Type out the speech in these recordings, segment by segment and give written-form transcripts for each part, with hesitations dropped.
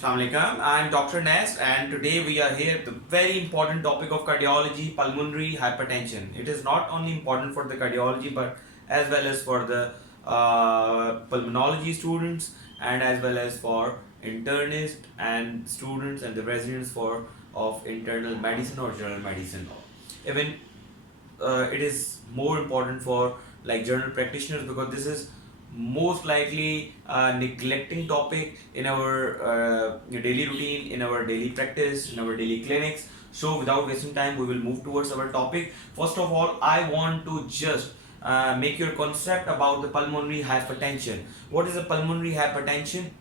Assalamualaikum. I'm Dr. Nest, and today we are here with the very important topic of cardiology, pulmonary hypertension. It is not only important for the cardiology but as well as for the pulmonology students and as well as for internists and students and the residents for of internal medicine or general medicine. Even it is more important for like general practitioners because this is most likely neglecting topic in our daily routine, in our daily practice, in our daily clinics. So without wasting time, we will move towards our topic. First of all, I want to just make your concept about the pulmonary hypertension. What is a pulmonary hypertension?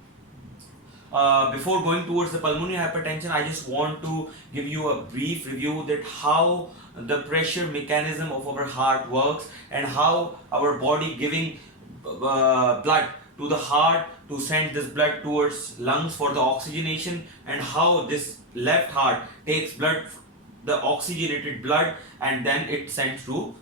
Before going towards the pulmonary hypertension, I just want to give you a brief review that how the pressure mechanism of our heart works and how our body giving blood to the heart to send this blood towards lungs for the oxygenation, and how this left heart takes blood, the oxygenated blood, and then it sends to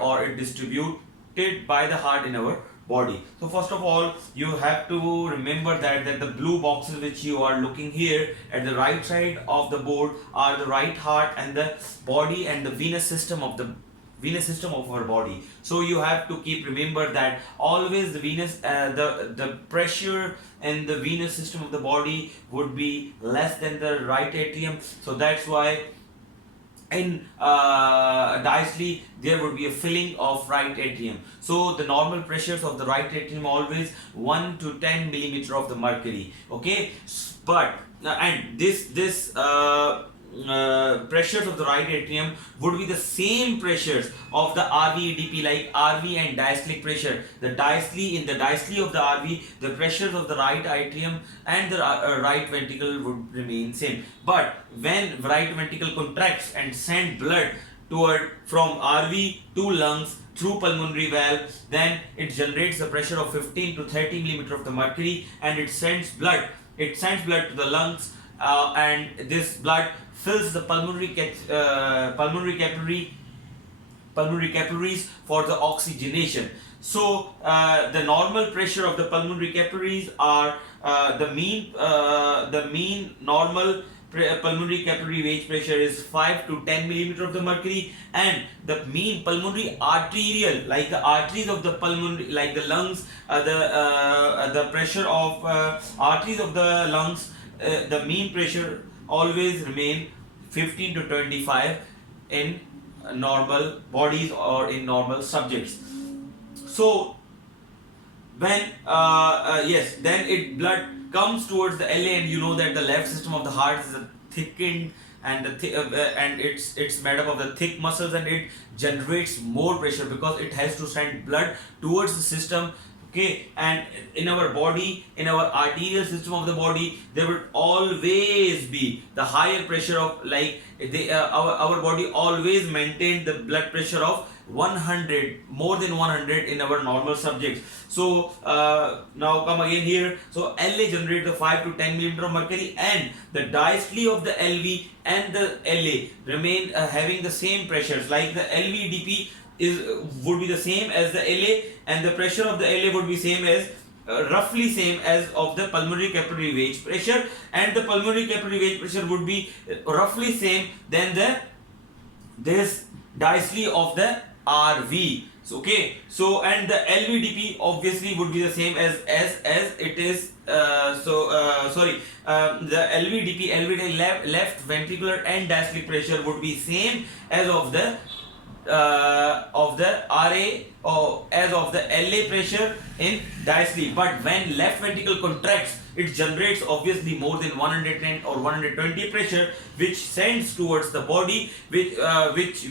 or it distributed by the heart in our body. So first of all, you have to remember that the blue boxes which you are looking here at the right side of the board are the right heart and the body and the venous system of our body. So you have to keep remember that always the venous the pressure in the venous system of the body would be less than the right atrium. So that's why in diastole there would be a filling of right atrium. So the normal pressures of the right atrium always 1 to 10 millimeter of the mercury. Okay, but and this pressures of the right atrium would be the same pressures of the RV EDP, like RV and diastolic pressure. The diastole, in the diastole of the RV, the pressures of the right atrium and the right ventricle would remain same. But when right ventricle contracts and send blood toward from RV to lungs through pulmonary valve, then it generates a pressure of 15 to 30 millimeter of the mercury, and it sends blood to the lungs, and this blood fills the pulmonary capillaries for the oxygenation. So the normal pressure of the pulmonary capillaries are the mean normal pulmonary capillary wedge pressure is 5 to 10 millimeter of the mercury, and the mean pulmonary arterial, like the arteries of the pulmonary, like the lungs, the pressure of arteries of the lungs, the mean pressure always remain 15 to 25 in normal bodies or in normal subjects. So when then it blood comes towards the LA, and you know that the left system of the heart is a thickened and and it's made up of the thick muscles, and it generates more pressure because it has to send blood towards the system. Okay, and in our body, in our arterial system of the body, there will always be the higher pressure of, like our body always maintain the blood pressure of 100, more than 100 in our normal subjects. So now come again here. So LA generate the 5 to 10 millimeter of mercury, and the diastole of the LV and the LA remain having the same pressures, like the LVDP would be the same as the LA, and the pressure of the LA would be same as roughly same as of the pulmonary capillary wedge pressure, and the pulmonary capillary wedge pressure would be roughly same than this diastole of the RV. So, okay, so and the LVDP obviously would be the same as it is. The LVDP left ventricular and diastolic pressure would be same as of the RA or as of the LA pressure in diastole. But when left ventricle contracts, it generates obviously more than 110 or 120 pressure, which sends towards the body, which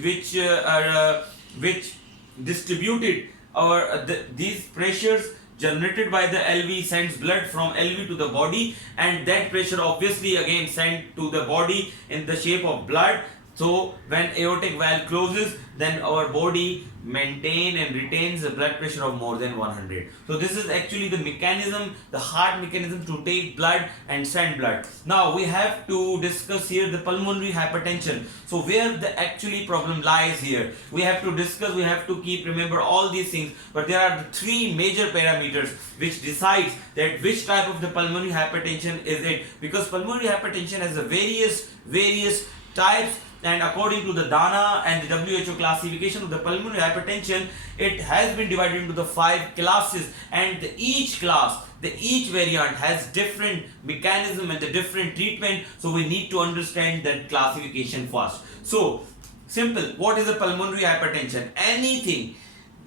distributed or these pressures generated by the LV sends blood from LV to the body, and that pressure obviously again sent to the body in the shape of blood So when aortic valve closes, then our body maintain and retains the blood pressure of more than 100. So this is actually the mechanism, the heart mechanism to take blood and send blood. Now we have to discuss here the pulmonary hypertension. So where the actually problem lies here, we have to discuss, we have to keep remember all these things, but there are three major parameters which decides that which type of the pulmonary hypertension is it, because pulmonary hypertension has a various types, and according to the DANA and the WHO classification of the pulmonary hypertension, it has been divided into the 5 classes, and each class, each variant has different mechanism and the different treatment. So we need to understand that classification first. So simple, what is a pulmonary hypertension? Anything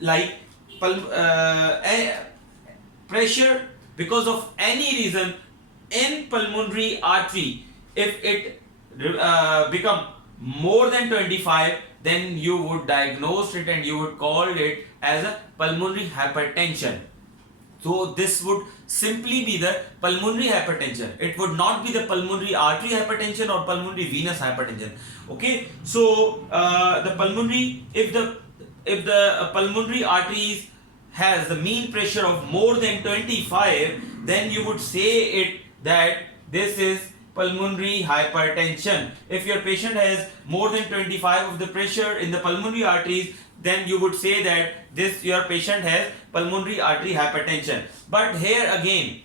like pressure because of any reason in pulmonary artery. If it become more than 25, then you would diagnose it and you would call it as a pulmonary hypertension. So this would simply be the pulmonary hypertension. It would not be the pulmonary artery hypertension or pulmonary venous hypertension. Okay, so the pulmonary, if the pulmonary arteries has the mean pressure of more than 25, then you would say it that this is pulmonary hypertension. If your patient has more than 25 of the pressure in the pulmonary arteries, then you would say that this your patient has pulmonary artery hypertension. But here again,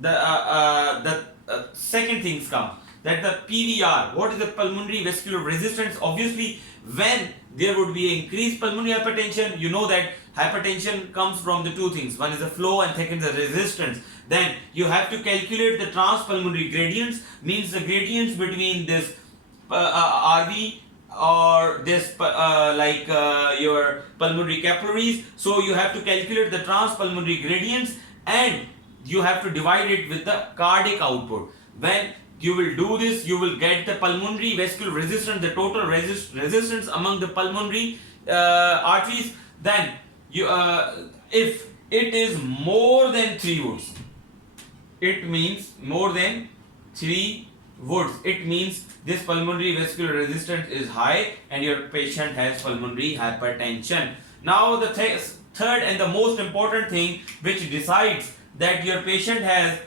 the second things come, that the PVR, what is the pulmonary vascular resistance? Obviously, when there would be increased pulmonary hypertension, you know that hypertension comes from the two things. One is the flow and second is the resistance. Then you have to calculate the transpulmonary gradients, means the gradients between this RV or this your pulmonary capillaries. So you have to calculate the transpulmonary gradients and you have to divide it with the cardiac output. When you will do this, you will get the pulmonary vascular resistance, the total resistance among the pulmonary arteries. Then you if it is more than 3 volts, it means more than 3 volts, it means this pulmonary vascular resistance is high and your patient has pulmonary hypertension. Now the third and the most important thing which decides that your patient has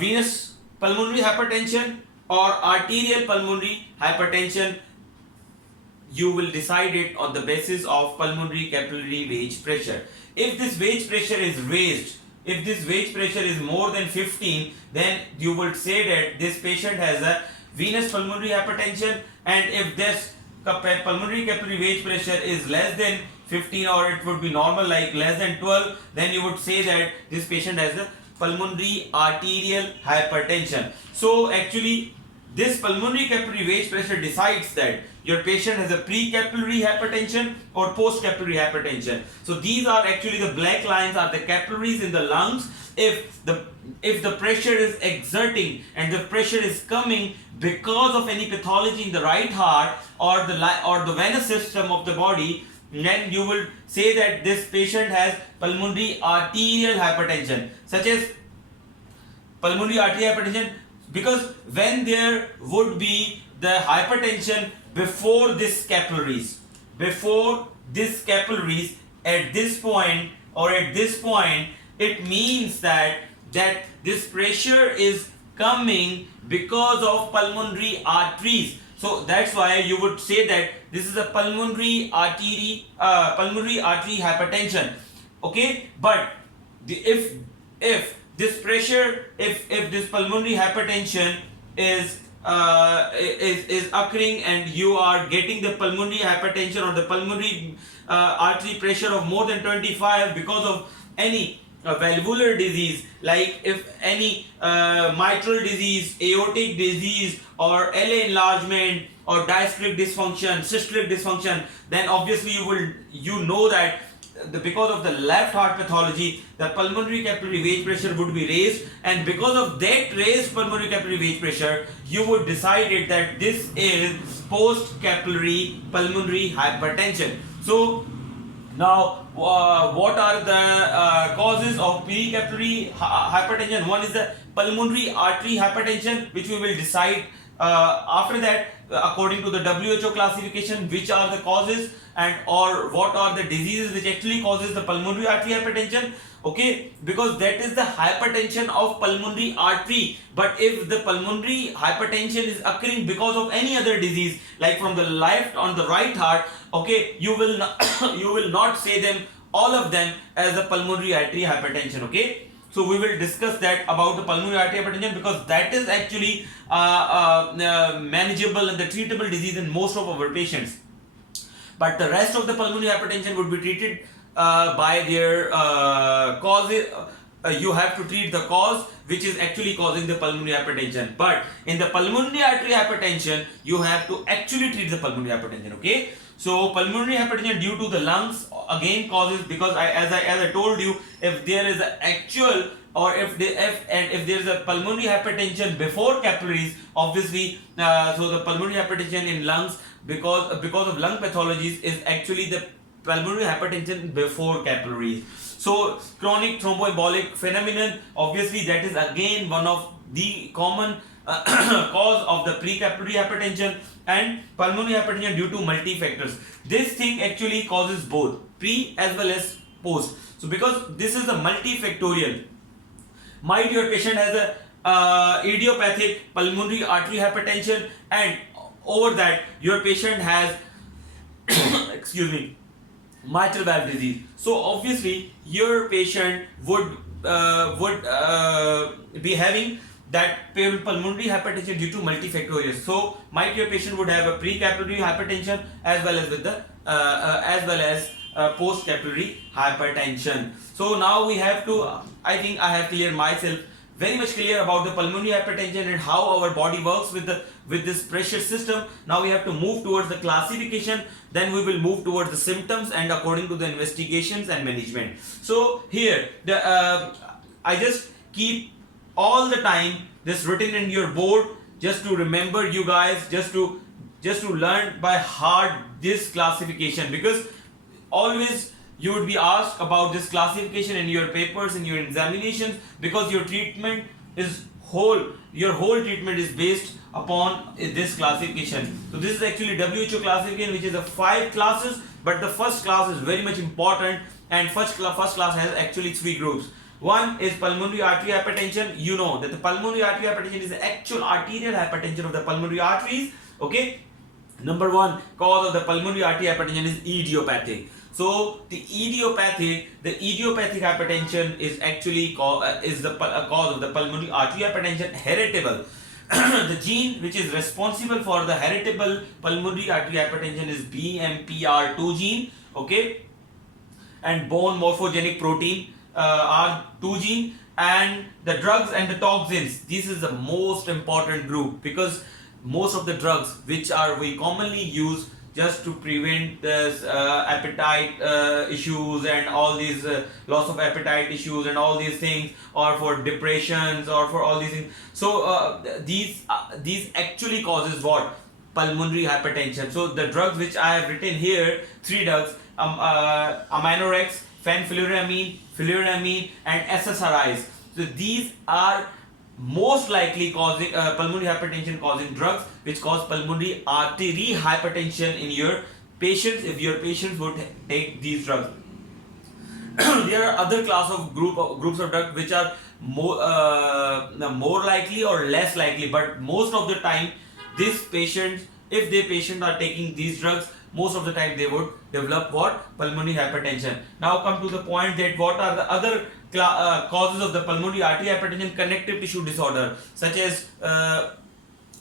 venous pulmonary hypertension or arterial pulmonary hypertension, you will decide it on the basis of pulmonary capillary wedge pressure. If this wedge pressure is raised, if this wedge pressure is more than 15, then you would say that this patient has a venous pulmonary hypertension, and if this pulmonary capillary wedge pressure is less than 15 or it would be normal like less than 12, then you would say that this patient has a pulmonary arterial hypertension. So actually this pulmonary capillary wedge pressure decides that your patient has a pre-capillary hypertension or post-capillary hypertension. So these are actually the black lines are the capillaries in the lungs. If the pressure is exerting and the pressure is coming because of any pathology in the right heart or the venous system of the body, then you will say that this patient has pulmonary arterial hypertension, such as pulmonary arterial hypertension, because when there would be the hypertension before this capillaries at this point or at this point, it means that this pressure is coming because of pulmonary arteries. So that's why you would say that this is a pulmonary artery hypertension. Okay, but if this pressure, if this pulmonary hypertension is occurring and you are getting the pulmonary hypertension or the pulmonary artery pressure of more than 25 because of any valvular disease, like if any mitral disease, aortic disease or LA enlargement or diastolic dysfunction, systolic dysfunction, then obviously you know that because of the left heart pathology, the pulmonary capillary wedge pressure would be raised, and because of that raised pulmonary capillary wedge pressure, you would decide it that this is post capillary pulmonary hypertension. So now what are the causes of pre-capillary hypertension? One is the pulmonary artery hypertension, which we will decide After that, according to the WHO classification, which are the causes and or what are the diseases which actually causes the pulmonary artery hypertension. Okay, because that is the hypertension of pulmonary artery. But if the pulmonary hypertension is occurring because of any other disease, like from the left on the right heart, okay, you will not, you will not say them all of them as a pulmonary artery hypertension. Okay, so we will discuss that about the pulmonary artery hypertension, because that is actually manageable and the treatable disease in most of our patients. But the rest of the pulmonary hypertension would be treated by their causes. You have to treat the cause which is actually causing the pulmonary hypertension. But in the pulmonary artery hypertension, you have to actually treat the pulmonary hypertension. Okay, so pulmonary hypertension due to the lungs again causes, because as I told you, if there is an actual or if there is a pulmonary hypertension before capillaries, obviously, so the pulmonary hypertension in lungs because of lung pathologies is actually the pulmonary hypertension before capillaries. So chronic thromboembolic phenomenon, obviously that is again one of the common cause of the precapillary hypertension and pulmonary hypertension due to multi factors. This thing actually causes both pre as well as post. So because this is a multifactorial, might your patient has a idiopathic pulmonary artery hypertension, and over that your patient has excuse me, mitral valve disease. So obviously your patient would be having that pulmonary hypertension due to multifactorial. So might your patient would have a precapillary hypertension as well as with the post capillary hypertension. So now we have to, I think I have cleared myself very much clear about the pulmonary hypertension and how our body works with this pressure system. Now we have to move towards the classification, then we will move towards the symptoms and according to the investigations and management. So here the I just keep all the time this written in your board, just to remember you guys, just to learn by heart this classification, because always you would be asked about this classification in your papers, in your examinations, because your treatment is your whole treatment is based upon this classification. So this is actually WHO classification, which is a 5 classes, but the first class is very much important, and first class has actually 3 groups. One is pulmonary artery hypertension. You know that the pulmonary artery hypertension is the actual arterial hypertension of the pulmonary arteries. Okay, number 1 cause of the pulmonary artery hypertension is idiopathic. So the idiopathic hypertension is actually is the cause of the pulmonary artery hypertension, heritable. The gene which is responsible for the heritable pulmonary artery hypertension is BMPR2 gene. Okay, and bone morphogenic protein R2 gene, and the drugs and the toxins. This is the most important group, because most of the drugs which we commonly use just to prevent this appetite issues and all these loss of appetite issues and all these things, or for depressions or for all these things. So these actually causes what? Pulmonary hypertension. So the drugs which I have written here, 3 drugs, aminorex, phenphyramine, and SSRIs. So these are most likely causing pulmonary hypertension causing drugs which cause pulmonary artery hypertension in your patients, if your patients would take these drugs. There are other class of groups of drugs which are more likely or less likely, but most of the time these patients, if the patients are taking these drugs, most of the time they would develop what? Pulmonary hypertension. Now come to the point that what are the other causes of the pulmonary artery hypertension? Connective tissue disorder such as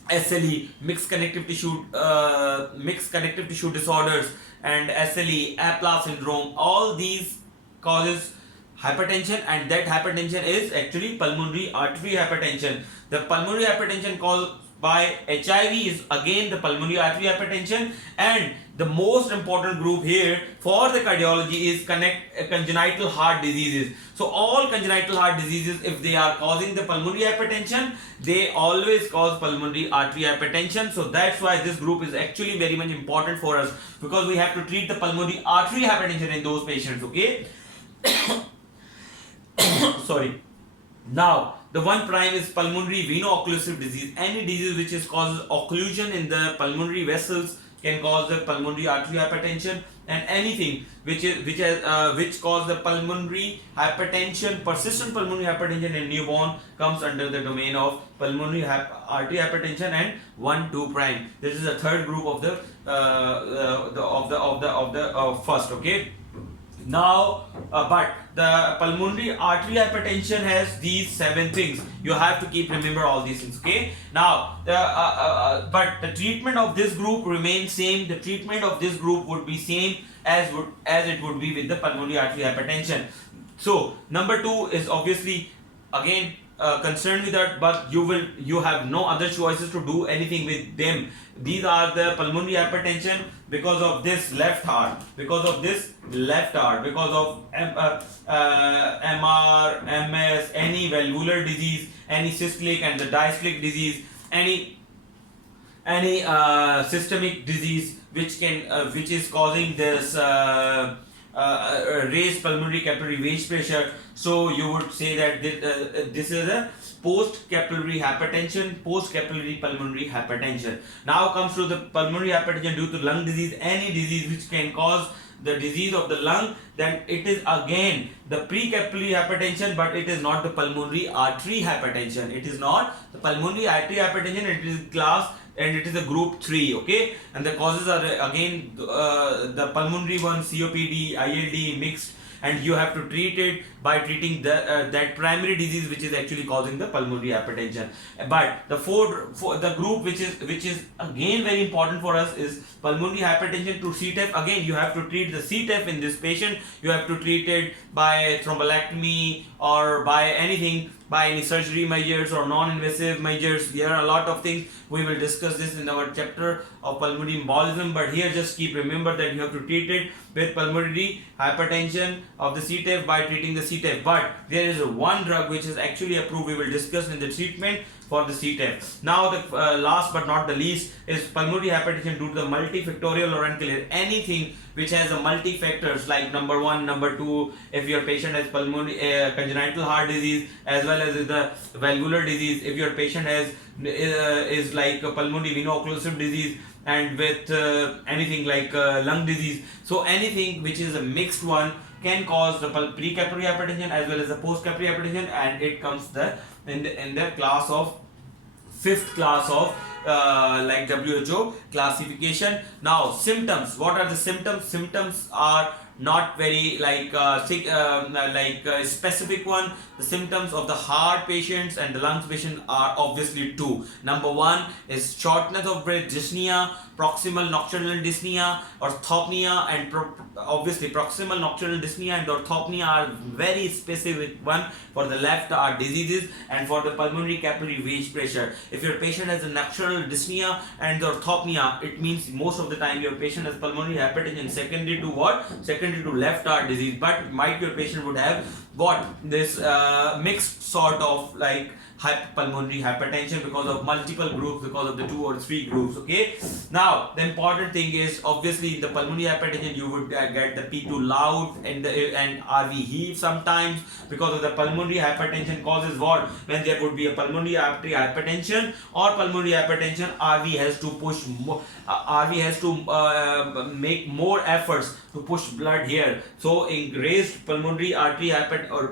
SLE, mixed connective tissue disorders, and SLE, Aplar syndrome. All these causes hypertension, and that hypertension is actually pulmonary artery hypertension. The pulmonary hypertension caused by HIV is again the pulmonary artery hypertension, and the most important group here for the cardiology is congenital heart diseases. So all congenital heart diseases, if they are causing the pulmonary hypertension, they always cause pulmonary artery hypertension. So that's why this group is actually very much important for us, because we have to treat the pulmonary artery hypertension in those patients. Okay. Sorry. Now, the one prime is pulmonary veno-occlusive disease. Any disease which is causes occlusion in the pulmonary vessels can cause the pulmonary artery hypertension, and anything which cause the pulmonary hypertension, persistent pulmonary hypertension in newborn comes under the domain of pulmonary artery hypertension and 1-2 prime. This is the third group of the first. Okay. Now, but the pulmonary artery hypertension has these 7 things. You have to keep remember all these things. Okay. Now, but the treatment of this group remains same. The treatment of this group would be same as it would be with the pulmonary artery hypertension. So, number 2 is obviously again concerned with that, but you have no other choices to do anything with them. These are the pulmonary hypertension because of this left heart, because of MR, MS, any valvular disease, any cyclic and the diastolic disease, any systemic disease which is causing this raised pulmonary capillary wedge pressure. So you would say that this is a post capillary hypertension, post capillary pulmonary hypertension. Now comes to the pulmonary hypertension due to lung disease. Any disease which can cause the disease of the lung, then it is again the precapillary hypertension, but it is not the pulmonary artery hypertension. It is not the pulmonary artery hypertension. It is class and it is a group 3. Okay, and the causes are again the pulmonary one, COPD, ILD mixed, and you have to treat it by treating that primary disease which is actually causing the pulmonary hypertension. But the the group which is again very important for us is pulmonary hypertension to CTEPH. Again, you have to treat the CTEPH in this patient. You have to treat it by thrombolectomy or by anything, by any surgery measures or non-invasive measures. There are a lot of things. We will discuss this in our chapter of pulmonary embolism, but here just keep remember that you have to treat it with pulmonary hypertension of the CTEPH by treating the CTEPH. But there is one drug which is actually approved. We will discuss in the treatment for the CTEPH. Now the last but not the least is pulmonary hypertension due to the multifactorial auricular. Anything which has a multi-factors like number 1, number 2, if your patient has pulmonary congenital heart disease as well as the valvular disease, if your patient has is like a pulmonary veno-occlusive disease and with anything like lung disease. So anything which is a mixed one can cause the precapillary hypertension as well as the post-capillary hypertension, and it comes in the class of 5th class of like WHO classification. Now symptoms. What are the symptoms? Symptoms are not very like specific one. The symptoms of the heart patients and the lungs patient are obviously 2. Number 1 is shortness of breath, dyspnea, proximal nocturnal dyspnea, orthopnea, and obviously proximal nocturnal dyspnea and orthopnea are very specific one for the left heart diseases and for the pulmonary capillary wedge pressure. If your patient has a nocturnal dyspnea and the orthopnea, it means most of the time your patient has pulmonary hypertension secondary to what? Secondary to left heart disease, but might your patient would have what? This mixed sort of like pulmonary hypertension because of multiple groups, because of the 2 or 3 groups. Okay, now the important thing is obviously in the pulmonary hypertension you would get the P2 loud and RV heave sometimes because of the pulmonary hypertension causes what? When there would be a pulmonary artery hypertension or pulmonary hypertension, RV has to push more, RV has to make more efforts to push blood here. So in raised pulmonary artery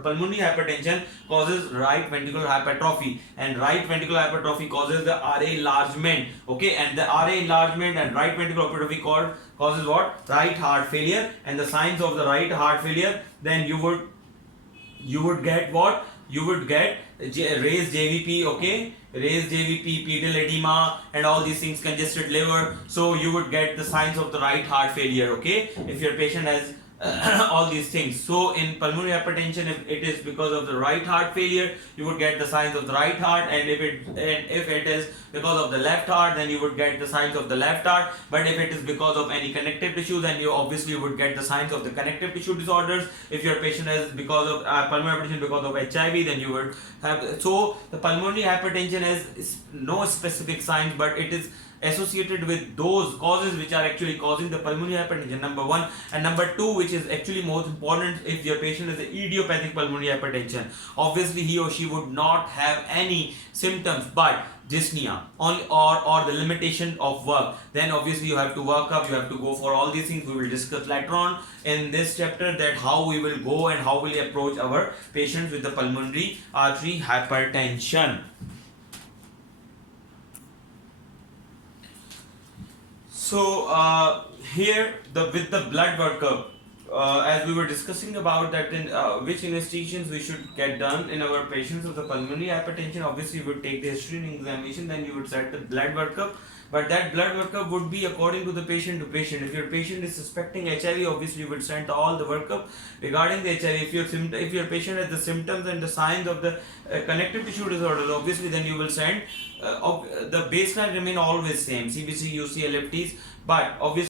pulmonary hypertension causes right ventricular hypertrophy, and right ventricular hypertrophy causes the RA enlargement. Okay, and the RA enlargement and right ventricular hypertrophy causes what? Right heart failure, and the signs of the right heart failure, then you would get what? You would get raised JVP, okay, raised JVP, pedal edema, and all these things, congested liver. So you would get the signs of the right heart failure, okay, if your patient has all these things. So in pulmonary hypertension, if it is because of the right heart failure, you would get the signs of the right heart, and if it is because of the left heart, then you would get the signs of the left heart. But if it is because of any connective tissue, then you obviously would get the signs of the connective tissue disorders. If your patient has because of pulmonary hypertension because of HIV, then you would have. So the pulmonary hypertension has no specific signs, but it is associated with those causes which are actually causing the pulmonary hypertension, number one. And number two, which is actually most important, if your patient is idiopathic pulmonary hypertension, obviously he or she would not have any symptoms but dyspnea only, or the limitation of work, then obviously you have to work up, you have to go for all these things. We will discuss later on in this chapter that how we will go and how will we approach our patients with the pulmonary artery hypertension. So here with the blood workup, as we were discussing about that in which investigations we should get done in our patients with the pulmonary hypertension, obviously you would take the history and examination, then you would set the blood workup. But that blood workup would be according to the patient to patient. If your patient is suspecting HIV, obviously you would send all the workup regarding the HIV. If your patient has the symptoms and the signs of the connective tissue disorders, obviously then you will send the baseline remain always same, CBC, UC, LFTs, but obviously